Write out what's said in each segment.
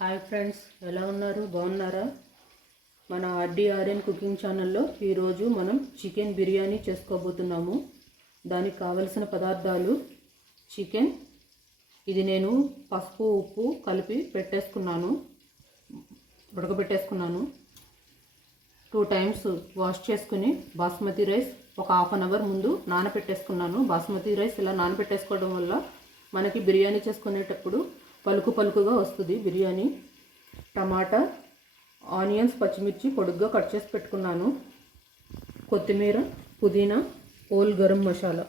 Hi friends, ఎలా ఉన్నారు? బాగున్నారా? మన ఆర్డీఆర్ఎన్ కుకింగ్ ఛానల్లో ఈరోజు మనం చికెన్ బిర్యానీ చేసుకోబోతున్నాము. దానికి కావలసిన పదార్థాలు: చికెన్, ఇది నేను పసుపు ఉప్పు కలిపి ఉడకబెట్టేసుకున్నాను. 2 టైమ్స్ వాష్ చేసుకుని బాస్మతి రైస్ ఒక హాఫ్ అన్ అవర్ ముందు నానబెట్టేసుకున్నాను. బాస్మతి రైస్ ఇలా నానబెట్టేసుకోవడం వల్ల మనకి బిర్యానీ చేసుకునేటప్పుడు పలుకుగా వస్తుంది బిర్యానీ. టమాటా, ఆనియన్స్, పచ్చిమిర్చి పొడుగ్గా కట్ చేసి పెట్టుకున్నాను. కొత్తిమీర, పుదీనా, హోల్ గరం మసాలా.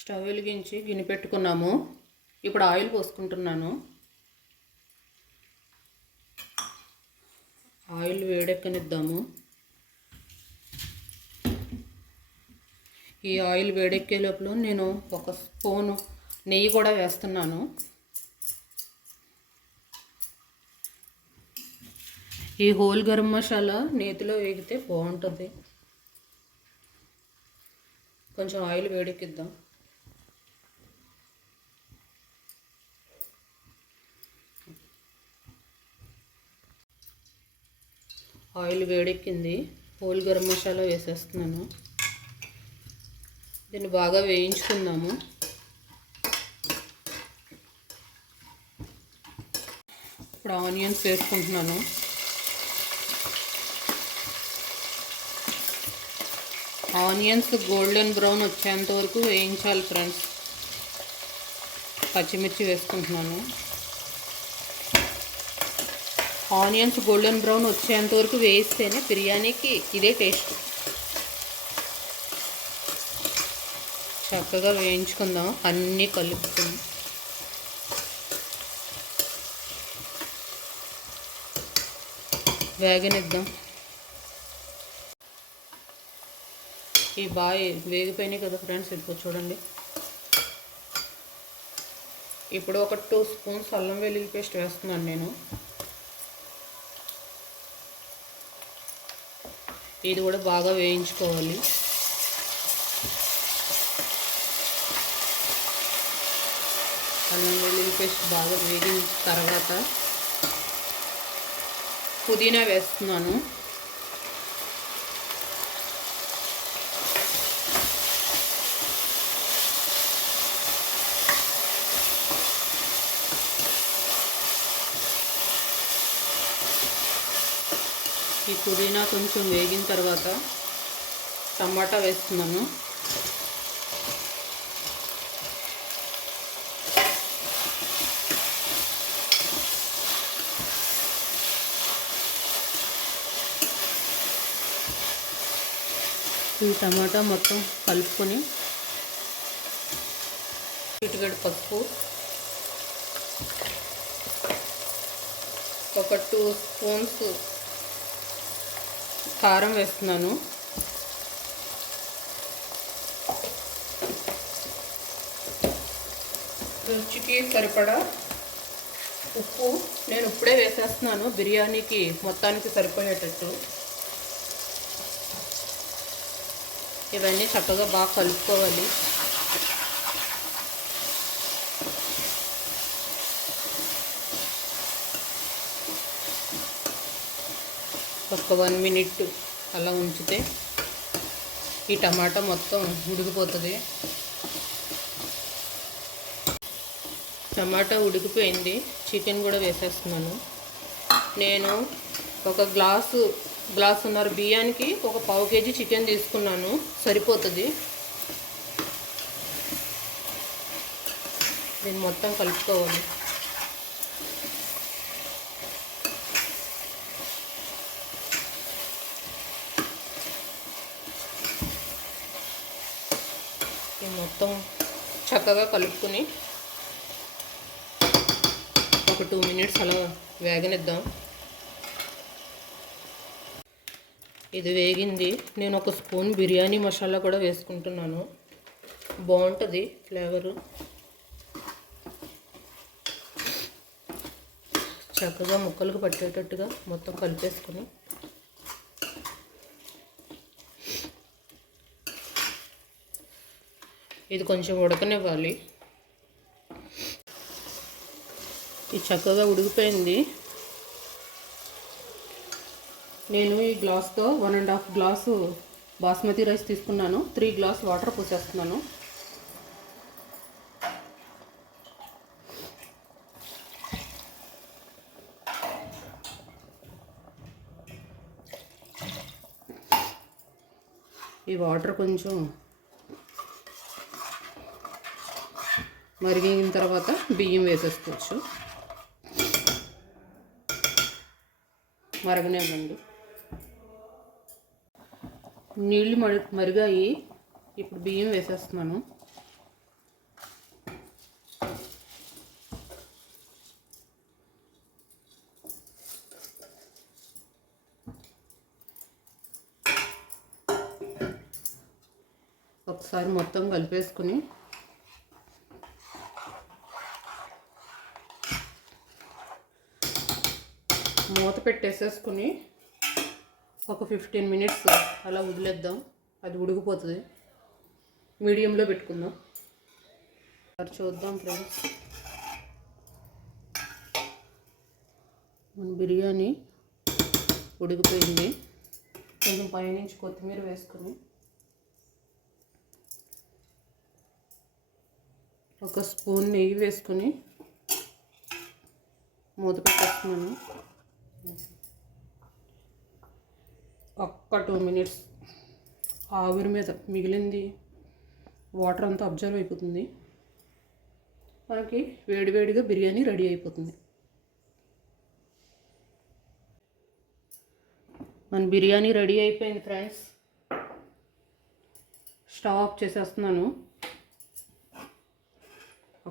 స్టవ్ వెలిగించి గిన్నె పెట్టుకున్నాము. ఇప్పుడు ఆయిల్ పోసుకుంటున్నాను. ఆయిల్ వేడెక్కనిద్దాము. ఈ ఆయిల్ వేడెక్కే లోపల నేను 1 స్పూను నెయ్యి కూడా వేస్తున్నాను. ఈ హోల్ గరం మసాలా నేతిలో వేగితే బాగుంటుంది. కొంచెం ఆయిల్ వేడెక్కిద్దాం. ఆయిల్ వేడెక్కింది. హోల్ గరం మసాలా వేసేస్తున్నాను. దీన్ని బాగా వేయించుకుందాము. ఇప్పుడు ఆనియన్స్ వేసుకుంటున్నాను. ఆనియన్స్ గోల్డెన్ బ్రౌన్ వచ్చేంత వరకు వేయించాలి ఫ్రెండ్స్. పచ్చిమిర్చి వేసుకుంటున్నాను. ఆనియన్స్ గోల్డెన్ బ్రౌన్ వచ్చేంత వరకు వేయిస్తేనే బిర్యానీకి ఇదే టేస్ట్. చక్కగా వేయించుకుందాం. అన్నీ కలుపుకుందాం. వేగనిద్దాం. ఈ బాగా వేగిపోయినాయి కదా ఫ్రెండ్స్. ఇప్పుడు చూడండి. ఇప్పుడు ఒక 2 స్పూన్స్ అల్లం వెల్లుల్లి పేస్ట్ వేస్తున్నాను నేను. ఇది కూడా బాగా వేయించుకోవాలి. అల్లం వెల్లుల్లి పేస్ట్ బాగా వేగిన తర్వాత పుదీనా వేస్తున్నాను. ఈ పుదీనా కొంచెం వేగిన తర్వాత టమాటా వేస్తున్నాను. ఈ టమాటా మొత్తం కలుపుకొని చిటికెడు పసుపు, ఒక 2 స్పూన్స్ కారం వేస్తున్నాను. రుచికి సరిపడా ఉప్పు నేను ఇప్పుడే వేసేస్తున్నాను బిర్యానీకి మొత్తానికి సరిపోయేటట్టు. ఇవన్నీ చక్కగా బాగా కలుపుకోవాలి. ఒక 1 మినిట్ అలా ఉంచితే ఈ టమాటా మొత్తం ఉడికిపోతుంది. టమాటా ఉడికిపోయింది. చికెన్ కూడా వేసేస్తున్నాను. నేను ఒక గ్లాసున్నర బియ్యానికి ఒక 1/2 కేజీ చికెన్ తీసుకున్నాను. సరిపోతుంది. దీన్ని మొత్తం కలుపుకోవాలి. మొత్తం చక్కగా కలుపుకొని ఒక 2 మినిట్స్ అలా వేగనిద్దాం. ఇది వేగింది. నేను 1 స్పూన్ బిర్యానీ మసాలా కూడా వేసుకుంటున్నాను. బాగుంటుంది ఫ్లేవరు. చక్కగా ముక్కలకు పట్టేటట్టుగా మొత్తం కలిపేసుకొని ఇది కొంచెం ఉడకనివ్వాలి. ఇది చక్కగా ఉడికిపోయింది. నేను ఈ గ్లాస్తో 1.5 గ్లాసు బాస్మతి రైస్ తీసుకున్నాను. 3 గ్లాస్ వాటర్ పోసేస్తున్నాను. ఈ వాటర్ కొంచెం మరిగిన తర్వాత బియ్యం వేసేసుకోవచ్చు. మరగనివ్వండి. నీళ్ళు మరిగాయి. ఇప్పుడు బియ్యం వేసేస్తున్నాను. ఒకసారి మొత్తం కలిపేసుకుని మూత పెట్టేసేసుకుని ఒక 15 మినిట్స్ అలా వదిలేద్దాం. అది ఉడికిపోతుంది. మీడియంలో పెట్టుకుందాం. చూద్దాం ఫ్రెండ్స్, మన బిర్యానీ ఉడికిపోయింది. కొంచెం పైనుంచి కొత్తిమీర వేసుకుని ఒక స్పూన్ నెయ్యి వేసుకుని మూత పెట్టేస్తున్నాను. ఒక్క 2 మినిట్స్ ఆవిరి మీద మిగిలింది వాటర్ అంతా అబ్జర్వ్ అయిపోతుంది. మనకి వేడివేడిగా బిర్యానీ రెడీ అయిపోతుంది. మన బిర్యానీ రెడీ అయిపోయింది ఫ్రెండ్స్. స్టవ్ ఆఫ్ చేసేస్తున్నాను.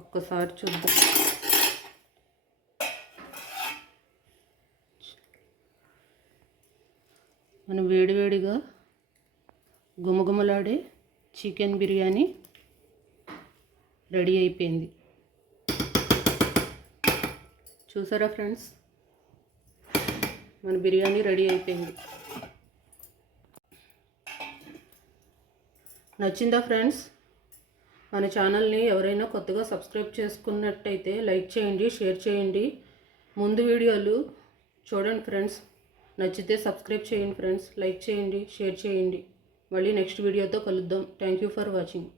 ఒక్కసారి చూద్దాం. మనం వేడివేడిగా గుమగుమలాడే చికెన్ బిర్యానీ రెడీ అయిపోయింది. చూసారా ఫ్రెండ్స్, మన బిర్యానీ రెడీ అయిపోయింది. నచ్చిందా ఫ్రెండ్స్? మన ఛానల్ని ఎవరైనా కొత్తగా సబ్స్క్రైబ్ చేసుకున్నట్టయితే లైక్ చేయండి, షేర్ చేయండి. ముందు వీడియోలు చూడండి ఫ్రెండ్స్. నచ్చితే సబ్స్క్రైబ్ చేయండి ఫ్రెండ్స్. లైక్ చేయండి, షేర్ చేయండి. మళ్ళీ నెక్స్ట్ వీడియోతో కలుద్దాం. Thank you for watching.